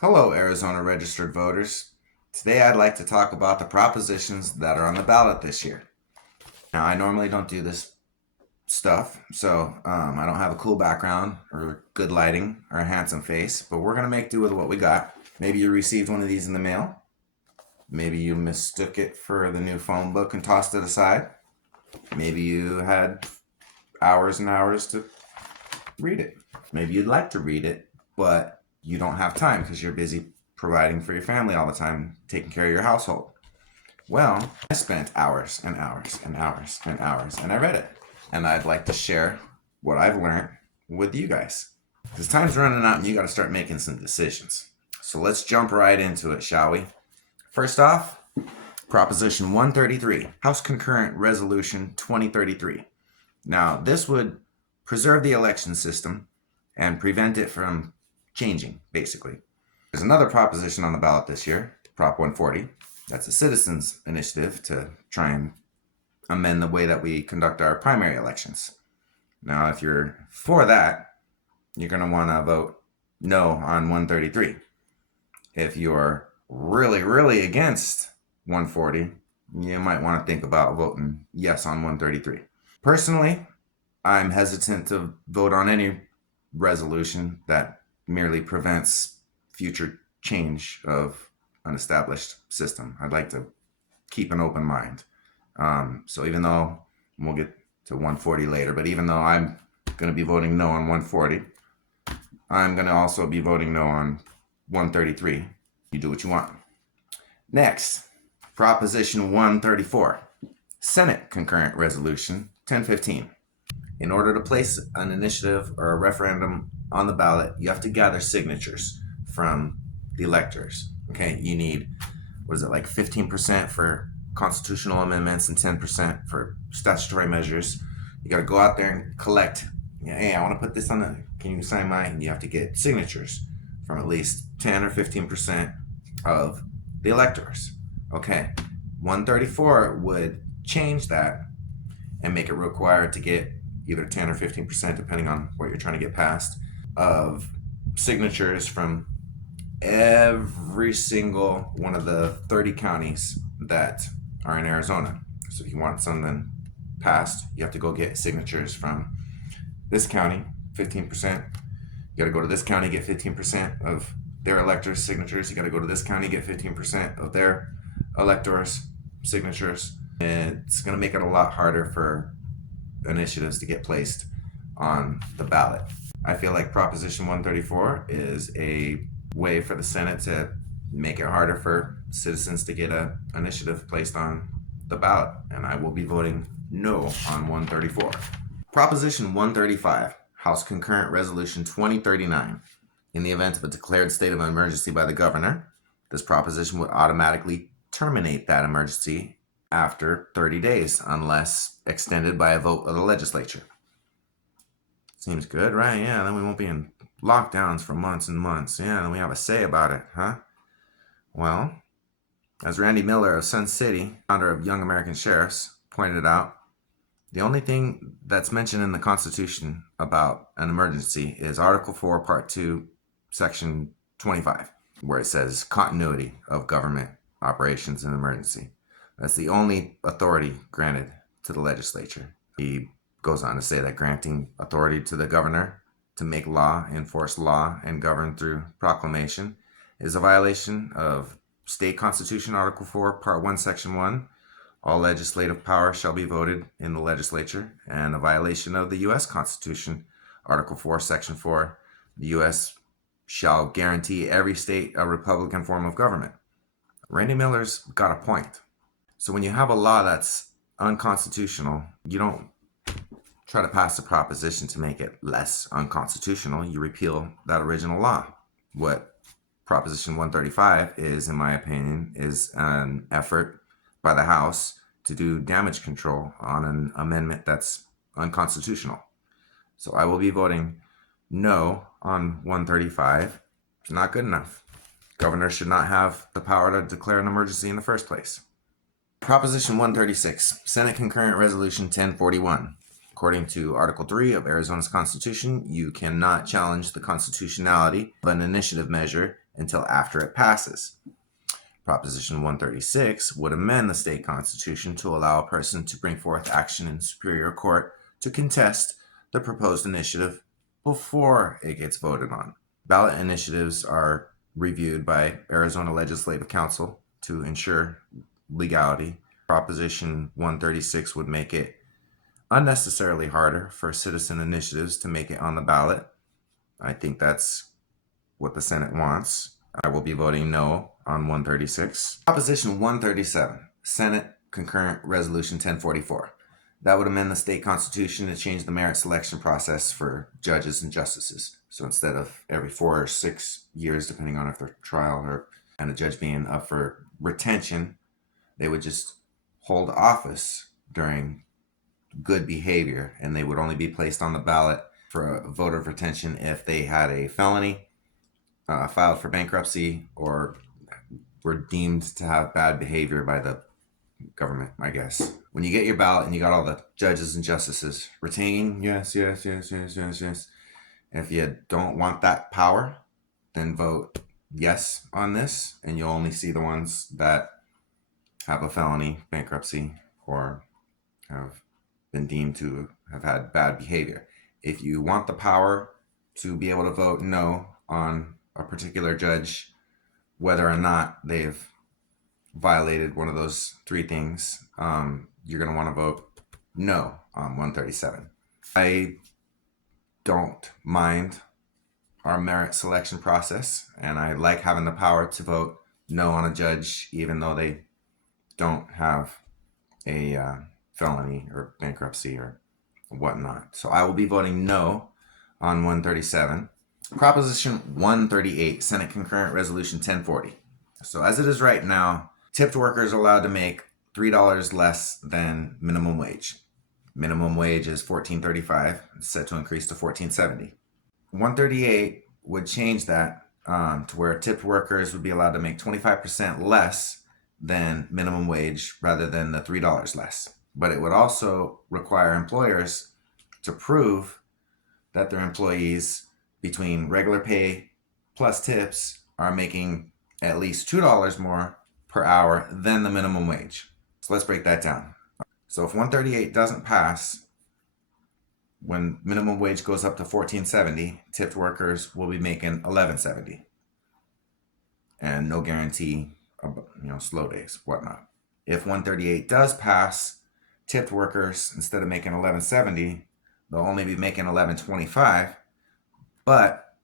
Hello, Arizona registered voters. Today I'd like to talk about the propositions that are on the ballot this year. Now, I normally don't do this stuff, so I don't have a cool background or good lighting or a handsome face, but we're going to make do with what we got. Maybe you received one of these in the mail. Maybe you mistook it for the new phone book and tossed it aside. Maybe you had hours and hours to read it. Maybe you'd like to read it, but you don't have time because you're busy providing for your family all the time, taking care of your household. Well, I spent hours and hours and hours and hours and I read it. And I'd like to share what I've learned with you guys. Because time's running out and you got to start making some decisions. So let's jump right into it, shall we? First off, Proposition 133, House Concurrent Resolution 2033. Now, this would preserve the election system and prevent it from changing, basically. There's another proposition on the ballot this year, Prop 140. That's a citizens' initiative to try and amend the way that we conduct our primary elections. Now, if you're for that, you're going to want to vote no on 133. If you're really, really against 140, you might want to think about voting yes on 133. Personally, I'm hesitant to vote on any resolution that merely prevents future change of an established system. I'd like to keep an open mind. So even though we'll get to 140 later, but even though I'm going to be voting no on 140, I'm going to also be voting no on 133. You do what you want. Next, Proposition 134, Senate Concurrent Resolution 1015. In order to place an initiative or a referendum on the ballot, you have to gather signatures from the electors. Okay, you need, what is it, like 15% for constitutional amendments and 10% for statutory measures. You got to go out there and collect. Hey, I want to put this on the, can you sign mine? You have to get signatures from at least 10 or 15% of the electors. Okay, 134 would change that and make it required to get either 10 or 15%, depending on what you're trying to get passed, of signatures from every single one of the 30 counties that are in Arizona. So if you want something passed, you have to go get signatures from this county, 15%. You got to go to this county, get 15% of their electors' signatures. You got to go to this county, get 15% of their electors' signatures. And it's going to make it a lot harder for initiatives to get placed on the ballot. I feel like Proposition 134 is a way for the Senate to make it harder for citizens to get an initiative placed on the ballot, and I will be voting no on 134. Proposition 135, House Concurrent Resolution 2039. In the event of a declared state of emergency by the governor, this proposition would automatically terminate that emergency after 30 days, unless extended by a vote of the legislature. Seems good, right? Yeah, then we won't be in lockdowns for months and months. Yeah, then we have a say about it, huh? Well, as Randy Miller of Sun City, founder of Young American Sheriffs, pointed out, the only thing that's mentioned in the Constitution about an emergency is Article 4, Part 2, Section 25, where it says continuity of government operations in emergency. That's the only authority granted to the legislature. He goes on to say that granting authority to the governor to make law, enforce law, and govern through proclamation is a violation of State Constitution, Article 4, Part 1, Section 1. All legislative power shall be voted in the legislature, and a violation of the U.S. Constitution, Article 4, Section 4. The U.S. shall guarantee every state a Republican form of government. Randy Miller's got a point. So when you have a law that's unconstitutional, you don't try to pass a proposition to make it less unconstitutional. You repeal that original law. What Proposition 135 is, in my opinion, is an effort by the House to do damage control on an amendment that's unconstitutional. So I will be voting no on 135. It's not good enough. Governors should not have the power to declare an emergency in the first place. Proposition 136, Senate Concurrent Resolution 1041. According to Article 3 of Arizona's Constitution, you cannot challenge the constitutionality of an initiative measure until after it passes. Proposition 136 would amend the state constitution to allow a person to bring forth action in superior court to contest the proposed initiative before it gets voted on. Ballot initiatives are reviewed by Arizona Legislative Council to ensure legality. Proposition 136 would make it unnecessarily harder for citizen initiatives to make it on the ballot. I think that's what the Senate wants. I will be voting no on 136. Proposition 137, Senate Concurrent Resolution 1044. That would amend the state constitution to change the merit selection process for judges and justices. So instead of every 4 or 6 years, depending on if they're trial or and a judge being up for retention, they would just hold office during good behavior, and they would only be placed on the ballot for a vote of retention if they had a felony, filed for bankruptcy, or were deemed to have bad behavior by the government, I guess. When you get your ballot and you got all the judges and justices, retain, yes. If you don't want that power, then vote yes on this, and you'll only see the ones that have a felony, bankruptcy, or have been deemed to have had bad behavior. If you want the power to be able to vote no on a particular judge, whether or not they've violated one of those 3 things, you're going to want to vote no on 137. I don't mind our merit selection process, and I like having the power to vote no on a judge even though they don't have a felony or bankruptcy or whatnot. So I will be voting no on 137. Proposition 138, Senate Concurrent Resolution 1040. So as it is right now, tipped workers are allowed to make $3 less than minimum wage. Minimum wage is $14.35. It's set to increase to $14.70. 138 would change that to where tipped workers would be allowed to make 25% less than minimum wage rather than the $3 less. But it would also require employers to prove that their employees between regular pay plus tips are making at least $2 more per hour than the minimum wage. So let's break that down. So if 138 doesn't pass, when minimum wage goes up to $14.70, tipped workers will be making $11.70. And no guarantee of, slow days, whatnot. If 138 does pass, tipped workers, instead of making $11.70, they'll only be making $11.25, but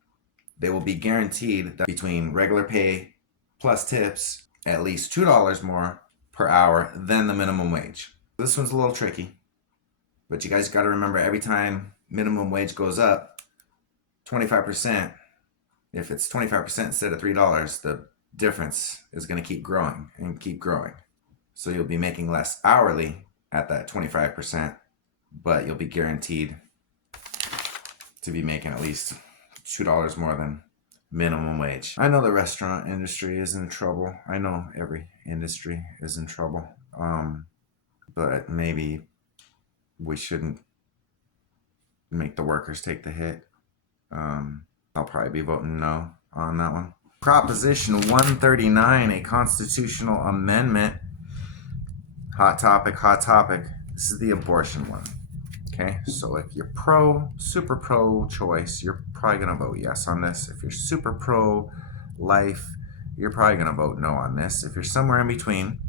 they will be guaranteed that between regular pay plus tips, at least $2 more per hour than the minimum wage. This one's a little tricky, but you guys got to remember, every time minimum wage goes up 25%, if it's 25% instead of $3, the difference is going to keep growing and keep growing. So you'll be making less hourly at that 25%, but you'll be guaranteed to be making at least $2 more than minimum wage. I know the restaurant industry is in trouble. I know every industry is in trouble. But maybe we shouldn't make the workers take the hit. I'll probably be voting no on that one. Proposition 139, a constitutional amendment. Hot topic. This is the abortion one. Okay, so if you're super pro-choice, you're probably going to vote yes on this. If you're super pro-life, you're probably going to vote no on this. If you're somewhere in between,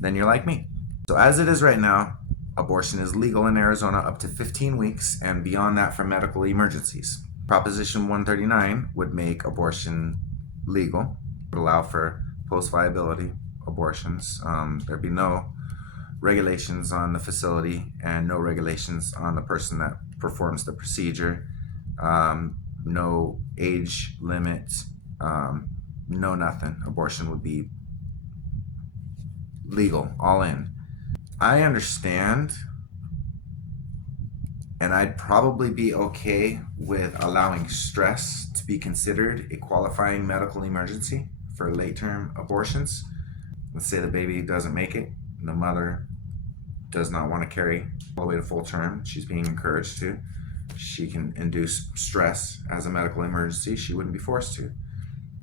then you're like me. So as it is right now, abortion is legal in Arizona up to 15 weeks and beyond that for medical emergencies. Proposition 139 would make abortion legal, would allow for post-viability abortions. There'd be no regulations on the facility and no regulations on the person that performs the procedure. No age limit, no nothing. Abortion would be legal, all in. I understand, and I'd probably be okay with allowing stress to be considered a qualifying medical emergency for late-term abortions. Let's say the baby doesn't make it, and the mother does not want to carry all the way to full term. She's being encouraged to. She can induce stress as a medical emergency. She wouldn't be forced to.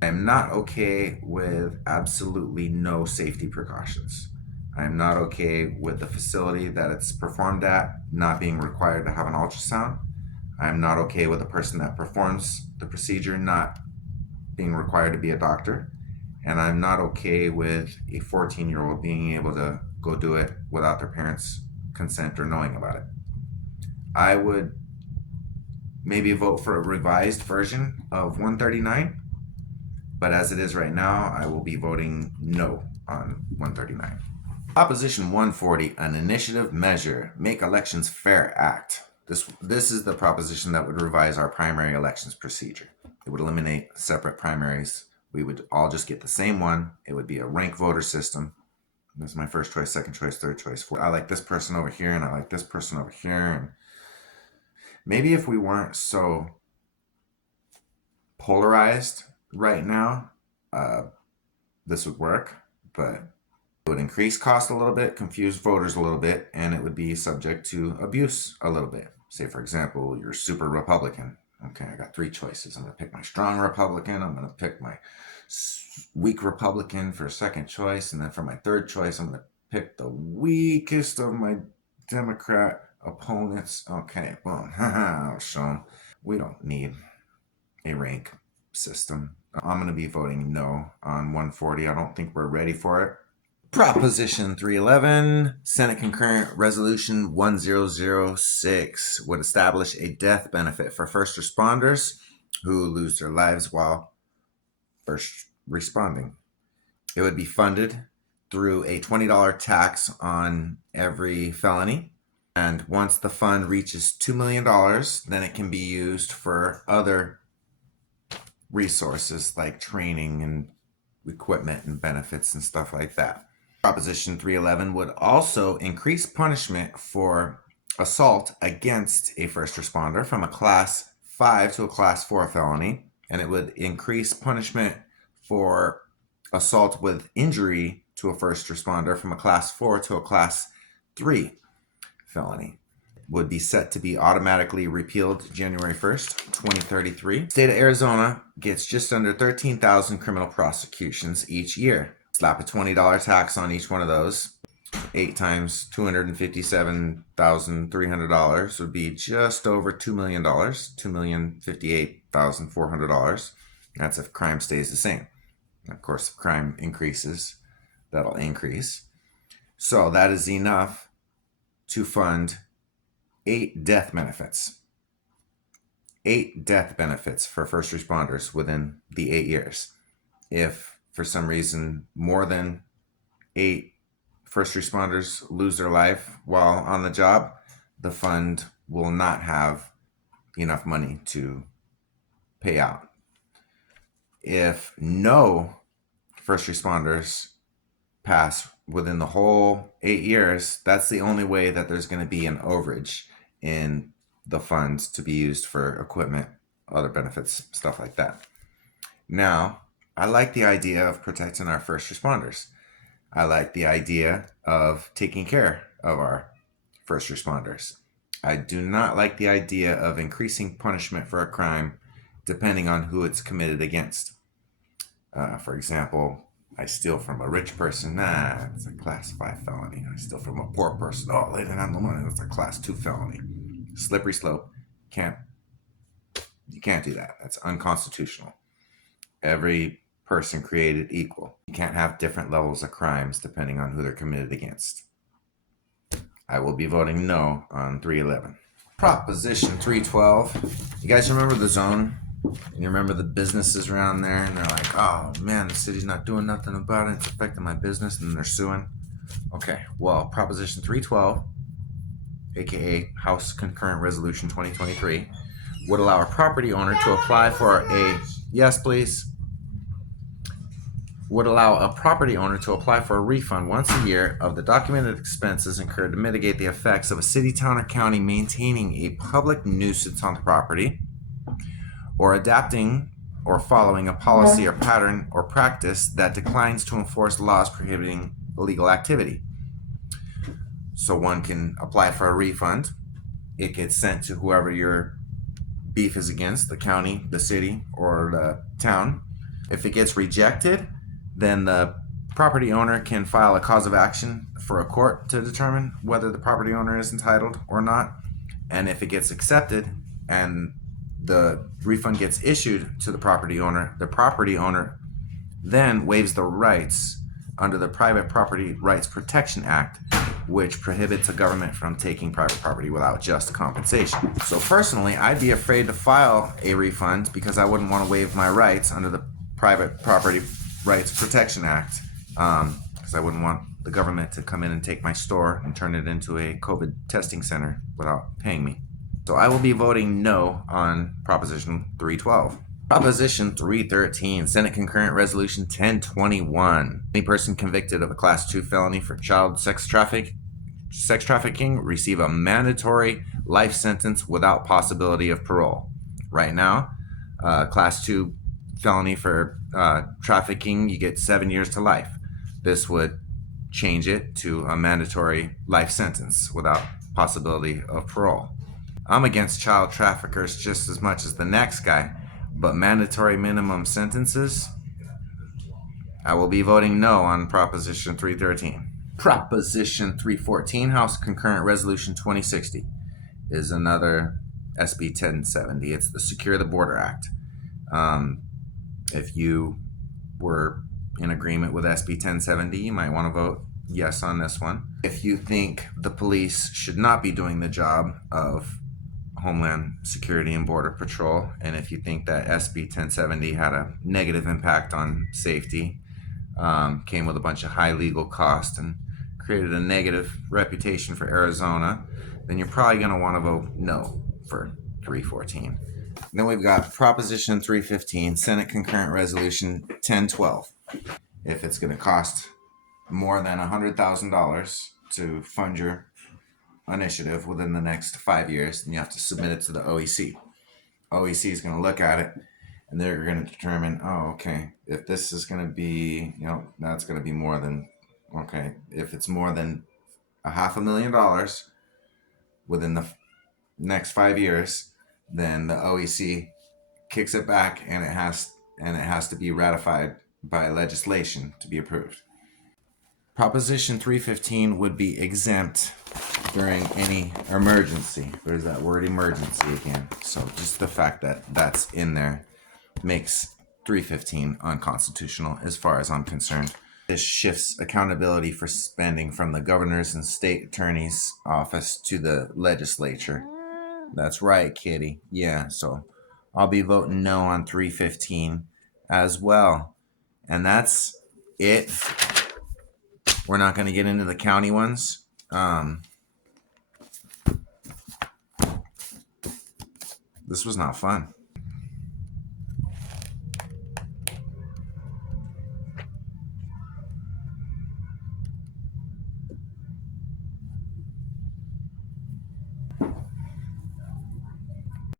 I am not okay with absolutely no safety precautions. I am not okay with the facility that it's performed at not being required to have an ultrasound. I am not okay with the person that performs the procedure not being required to be a doctor. And I'm not okay with a 14-year-old being able to go do it without their parents' consent or knowing about it. I would maybe vote for a revised version of 139, but as it is right now, I will be voting no on 139. Proposition 140, an initiative measure, Make Elections Fair Act. This is the proposition that would revise our primary elections procedure. It would eliminate separate primaries. We would all just get the same one. It would be a rank voter system. This is my first choice, second choice, third choice. I like this person over here, and I like this person over here. And maybe if we weren't so polarized right now, this would work, but it would increase cost a little bit, confuse voters a little bit, and it would be subject to abuse a little bit. Say, for example, you're super Republican. Okay, I got three choices. I'm going to pick my strong Republican. I'm going to pick my weak Republican for second choice. And then for my third choice, I'm going to pick the weakest of my Democrat opponents. Okay, boom. I'll show them. We don't need a rank system. I'm going to be voting no on 140. I don't think we're ready for it. Proposition 311, Senate Concurrent Resolution 1006 would establish a death benefit for first responders who lose their lives while first responding. It would be funded through a $20 tax on every felony. And once the fund reaches $2 million, then it can be used for other resources like training and equipment and benefits and stuff like that. Proposition 311 would also increase punishment for assault against a first responder from a class 5 to a class 4 felony, and it would increase punishment for assault with injury to a first responder from a class 4 to a class 3 felony. Would be set to be automatically repealed January 1st, 2033. State of Arizona gets just under 13,000 criminal prosecutions each year. Slap a $20 tax on each one of those. 8 times $257,300 would be just over $2 million, $2,058,400. That's if crime stays the same. Of course, if crime increases, that'll increase. So that is enough to fund 8 death benefits. 8 death benefits for first responders within the 8 years. If for some reason more than 8 first responders lose their life while on the job, the fund will not have enough money to pay out. If no first responders pass within the whole 8 years, that's the only way that there's going to be an overage in the funds to be used for equipment, other benefits, stuff like that. Now, I like the idea of protecting our first responders. I like the idea of taking care of our first responders. I do not like the idea of increasing punishment for a crime depending on who it's committed against. For example, I steal from a rich person. Nah, it's a class 5 felony. I steal from a poor person. Oh, they didn't have no money. It's a class 2 felony. Slippery slope. You can't do that. That's unconstitutional. Every person created equal. You can't have different levels of crimes depending on who they're committed against. I will be voting no on 311. Proposition 312. You guys remember the zone? You remember the businesses around there, and they're like, oh man, the city's not doing nothing about it. It's affecting my business, and they're suing. Okay, well, Proposition 312, aka House Concurrent Resolution 2023, would allow a property owner to apply for a, yes please, would allow a property owner to apply for a refund once a year of the documented expenses incurred to mitigate the effects of a city, town, or county maintaining a public nuisance on the property, or adapting or following a policy or pattern or practice that declines to enforce laws prohibiting illegal activity. So one can apply for a refund. It gets sent to whoever your beef is against, the county, the city, or the town. If it gets rejected, then the property owner can file a cause of action for a court to determine whether the property owner is entitled or not. And if it gets accepted and the refund gets issued to the property owner then waives the rights under the Private Property Rights Protection Act, which prohibits a government from taking private property without just compensation. So personally, I'd be afraid to file a refund because I wouldn't want to waive my rights under the Private Property Rights Protection Act, because I wouldn't want the government to come in and take my store and turn it into a COVID testing center without paying me. So I will be voting no on Proposition 312. Proposition 313, Senate Concurrent Resolution 1021. Any person convicted of a Class 2 felony for child sex trafficking receive a mandatory life sentence without possibility of parole. Right now, Class 2 felony for trafficking, you get 7 years to life. This would change it to a mandatory life sentence without possibility of parole. I'm against child traffickers just as much as the next guy, but mandatory minimum sentences, I will be voting no on Proposition 313. Proposition 314, House Concurrent Resolution 2060, is another SB 1070. It's the Secure the Border Act. If you were in agreement with SB 1070, you might want to vote yes on this one. If you think the police should not be doing the job of Homeland Security and Border Patrol, and if you think that SB 1070 had a negative impact on safety, came with a bunch of high legal cost and created a negative reputation for Arizona, then you're probably going to want to vote no for 314. Then we've got Proposition 315, Senate Concurrent Resolution 1012. If it's going to cost more than $100,000 to fund your initiative within the next 5 years, then you have to submit it to the OEC. OEC is going to look at it and they're going to determine, oh, okay, if this is going to be, that's going to be more than, okay, if it's more than $500,000 within the next 5 years, then the OEC kicks it back and it has to be ratified by legislation to be approved. Proposition 315 would be exempt during any emergency. There's that word emergency again. So just the fact that that's in there makes 315 unconstitutional as far as I'm concerned. This shifts accountability for spending from the governor's and state attorney's office to the legislature. That's right, kitty. Yeah, so I'll be voting no on 315 as well. And that's it. We're not going to get into the county ones. This was not fun.